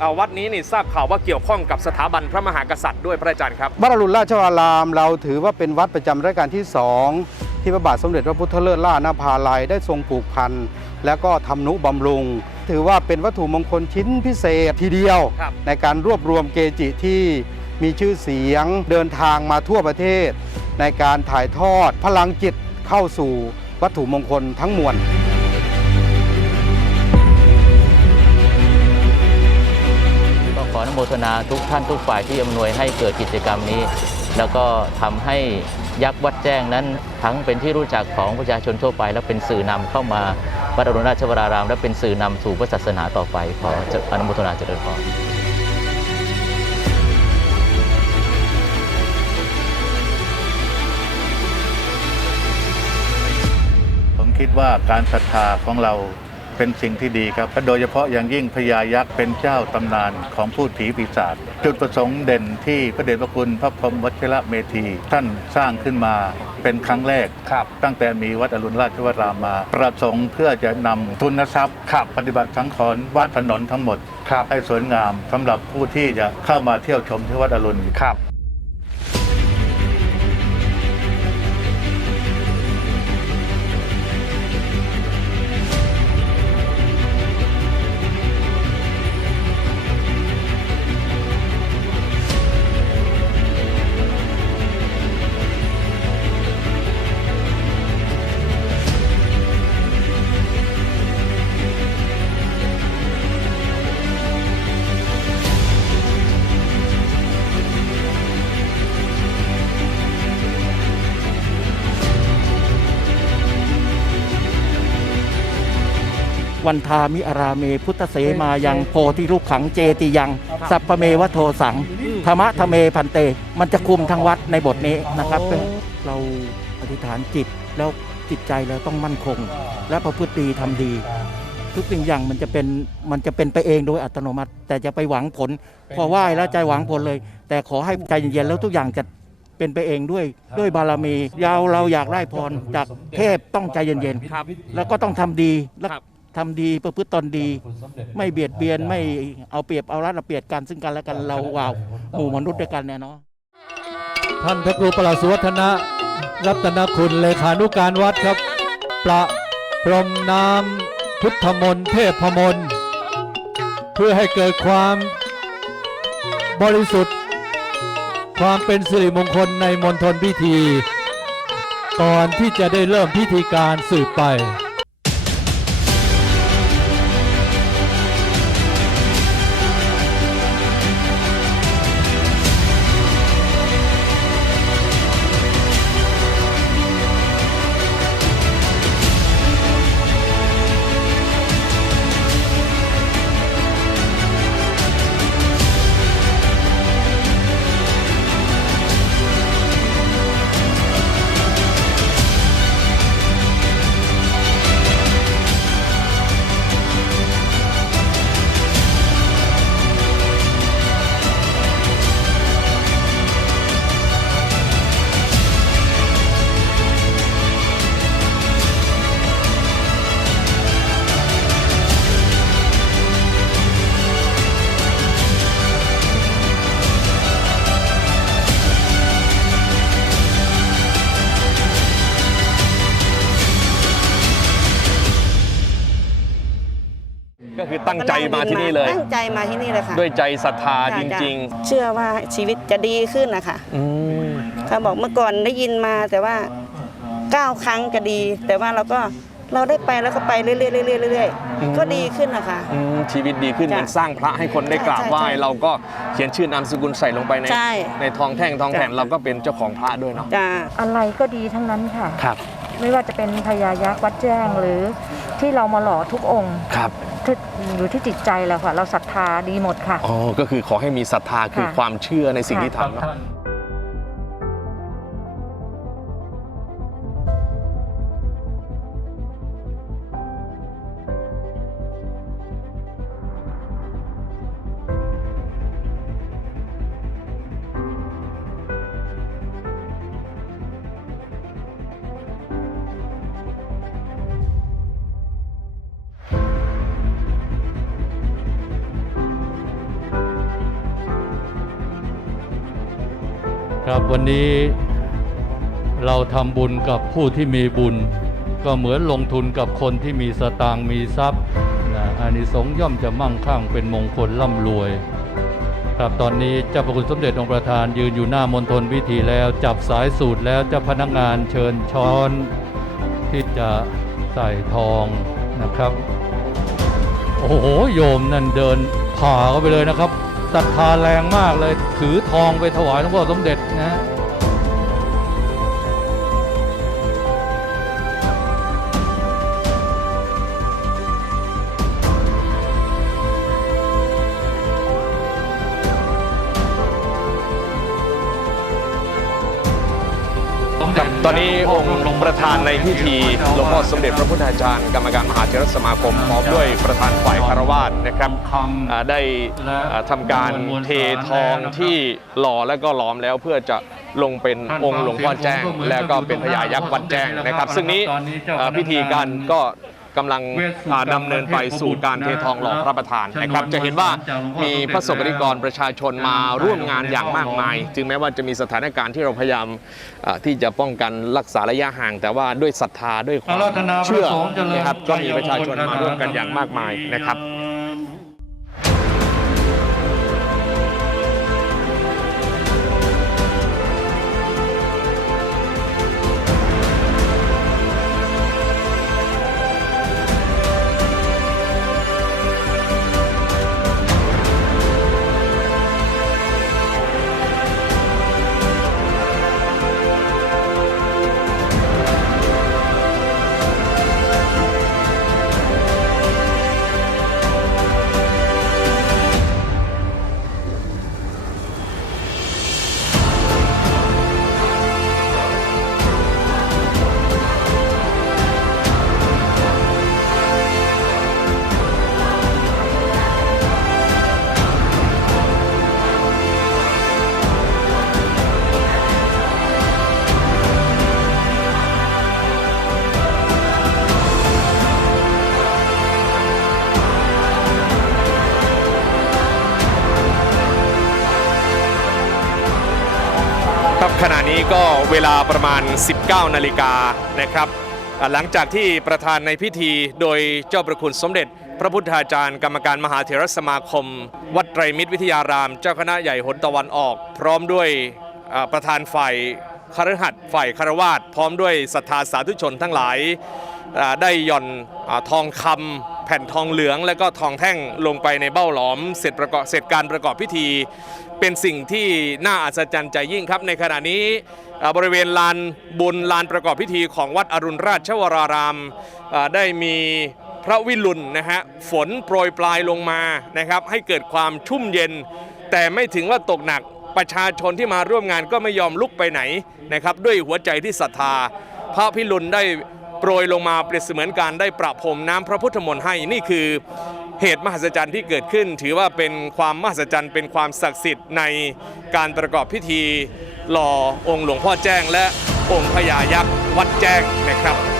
เอ่อวัดนี้นี่ทราบข่าวว่าเกี่ยวข้องกับสถาบันพระมหากษัตริย์ด้วยพระอาจารย์ครับวัดอรุณราชวราราม เราถือว่าเป็นวัดประจำรัชกาลที่สองที่พระบาทสมเด็จพระพุทธเลิศล่านภาลัยได้ทรงปลูกพันธุ์แล้วก็ทำนุบำรุง ถือว่าเป็นวัตถุมงคลชิ้นพิเศษทีเดียว ครับ ในการรวบรวมเกจิที่มีชื่อเสียงเดินทางมาทั่วประเทศ ในการถ่ายทอดพลังจิตเข้าสู่วัตถุมงคลทั้งมวล นุโมทนาทุกท่านทุกฝ่ายที่อำนวยให้เกิดกิจกรรมนี้ แล้วก็ทำให้ยักษ์วัดแจ้งนั้น ทั้งเป็นที่รู้จักของประชาชนทั่วไป และเป็นสื่อนำเข้ามาวัดอรุณราชวราราม และเป็นสื่อนำสู่พระศาสนาต่อไปขออนุโมทนาเจริญพรผมคิดว่าการศรัทธาของเรา เป็นสิ่งที่ดีครับโดยเฉพาะอย่างยิ่งพญายักษ์เป็นเจ้าตำนานของพูดผีปีศาจจุดประสงค์เด่นที่พระเดชพระคุณพระพรหมวัชระเมธี ท่านสร้างขึ้นมาเป็นครั้งแรกครับตั้งแต่มีวัดอรุณราชวรามมา ประสงค์เพื่อจะนำทุนทรัพย์ครับปฏิบัติสังขรณ์วัดถนนทั้งหมดครับให้สวยงามสำหรับผู้ที่จะเข้ามาเที่ยวชมที่วัดอรุณครับ วันทามิอาราเมพุทธเสมายังโพธิรูปขังเจติยังสัพพเมวะโทสังธรรมะทะเมพันเต มันจะคุมทั้งวัดในบทนี้นะครับเป็นเราอธิษฐานจิตแล้วจิตใจเราต้องมั่นคง และประพฤติดีทำดี ทุกสิ่งอย่างมันจะเป็นมันจะเป็นไปเองโดยอัตโนมัติ แต่จะไปหวังผล พอไหว้แล้วใจหวังผลเลย แต่ขอให้ใจเย็นๆแล้วทุกอย่างจะเป็นไปเองด้วยด้วยบารมียาวเราอยากได้พรจากเทพต้องใจเย็นๆครับแล้วก็ต้องทำดีแล้วครับ ทำดีประพฤติตนดี ไม่เบียดเบียนไม่เอาเปรียบเอารัดเอาเปรียบกันซึ่งกันและกันเราว่าวหมู่มนุษย์ด้วยกันเนี่ยเนาะท่านพระครูประหลัดสุวัฒนะรัตนคุณเลขานุการวัดครับ ประพรมน้ำพุทธมนต์เทพมนต์เพื่อให้เกิดความบริสุทธิ์ ความเป็นสิริมงคลในมณฑลพิธี ก่อนที่จะได้เริ่มพิธีการสืบไป ตั้งใจมาที่นี่เลย ตั้งใจมาที่นี่เลยค่ะด้วยใจศรัทธาจจ้ะริงเชื่อว่าชีวิตจะดีขึ้นนะคะๆอืมเขาบอกเมื่อก่อนได้ยินมาแต่ว่าเก้าครั้งจะดี แต่ว่าเราก็เราได้ไปแล้วก็ไปเรื่อยๆเรื่อยๆเรื่อยๆก็ดีขึ้นนะคะ อืมชีวิตดีขึ้นจ้ะเหมือนสร้างพระให้คนได้กราบไหว้ ใช่ใช่เราก็เขียนชื่อนามสกุลใส่ลงไปในใช่ในทองแท่งทองแผ่นจ้ะ เราก็เป็นเจ้าของพระด้วยเนาะจ้า อะไรก็ดีทั้งนั้นค่ะ ครับ ไม่ว่าจะเป็นพญายักษ์วัดแจ้งหรือที่เรามาหล่อทุกองค์ ครับ ที่อยู่ที่จิตใจเราค่ะ เราศรัทธาดีหมดค่ะ อ๋อ ก็คือขอให้มีศรัทธาคือค่ะ ความเชื่อในสิ่งค่ะที่ทำเนอะ ครับวันนี้เราทำบุญกับผู้ที่มีบุญ ก็เหมือนลงทุนกับคนที่มีสตางค์มีทรัพย์นะอานิสงส์ย่อมจะมั่งคั่งเป็นมงคลร่ำรวย ครับตอนนี้เจ้าพระคุณสมเด็จองค์ประธานยืนอยู่หน้ามณฑลพิธีแล้ว จับสายสูตรแล้วเจ้าพนักงานเชิญช้อน ที่จะใส่ทองนะครับ โอ้โหโยมนั่นเดินผ่าเข้าไปเลยนะครับ ศรัทธาแรงมากเลยถือทองไปถวายหลวงพ่อสมเด็จนะ ตอนนี้องค์ประธานในพิธีหลวงพ่อสมเด็จพระพุทธาจารย์กรรมการมหาเถรสมาคมพร้อมด้วยประธานฝ่ายคารวาสนะครับได้ทำทำการเททองที่หล่อและก็ล้อมแล้วเพื่อจะลงเป็นองค์หลวงพ่อแจ้ง แล้วก็เป็นพญายักษ์วัดแจ้งนะครับ ซึ่งนี้พิธีการก็ กำลังอ่าดำเนินไปสู่การเททองหล่อพระประธานนะครับ จะเห็นว่ามีพระสงฆ์นิกรประชาชนมาร่วมงานอย่างมากมายถึงแม้ว่าจะมีสถานการณ์ที่เราพยายามอ่าที่จะป้องกันรักษาระยะห่าง แต่ว่าด้วยศรัทธาด้วยความเชื่อนะครับก็มีประชาชนมาร่วมกันอย่างมากมายนะครับ ครับขณะนี้ก็เวลาประมาณ 19 นาฬิกานะครับ หลังจากที่ประธานในพิธีโดยเจ้าประคุณสมเด็จ พระพุทธาจารย์ กรรมการมหาเถรสมาคม วัดไตรมิตรวิทยาราม เจ้าคณะใหญ่หนตะวันออก พร้อมด้วยประธานฝ่าย คฤหัสฝ่ายคารวาสพร้อมด้วยศรัทธาสาธุชนทั้งหลายได้ย่อนอทองคำแผ่นทองเหลือง และก็ทองแท่งลงไปในเบ้าหลอม เสร็จประกอบเสร็จการประกอบพิธี เป็นสิ่งที่น่าอัศจรรย์ใจยิ่งครับ ในขณะนี้บริเวณลานบุญลานประกอบพิธีของวัดอรุณราชวรารามได้มีพระวิรุณนะฮะฝนโปรยปลายลงมานะครับให้เกิดความชุ่มเย็น แต่ไม่ถึงว่าตกหนัก ประชาชนที่มาร่วมงานก็ไม่ยอมลุกไปไหนนะครับด้วยหัวใจที่ศรัทธา พระพิรุณได้โปรยลงมาเปรียบเสมือนการได้ประพรมน้ำพระพุทธมนต์ให้นี่คือเหตุมหัศจรรย์ที่เกิดขึ้น ถือว่าเป็นความมหัศจรรย์เป็นความศักดิ์สิทธิ์ในการประกอบพิธีหล่อองค์หลวงพ่อแจ้งและองค์พญายักษ์วัดแจ้งนะครับ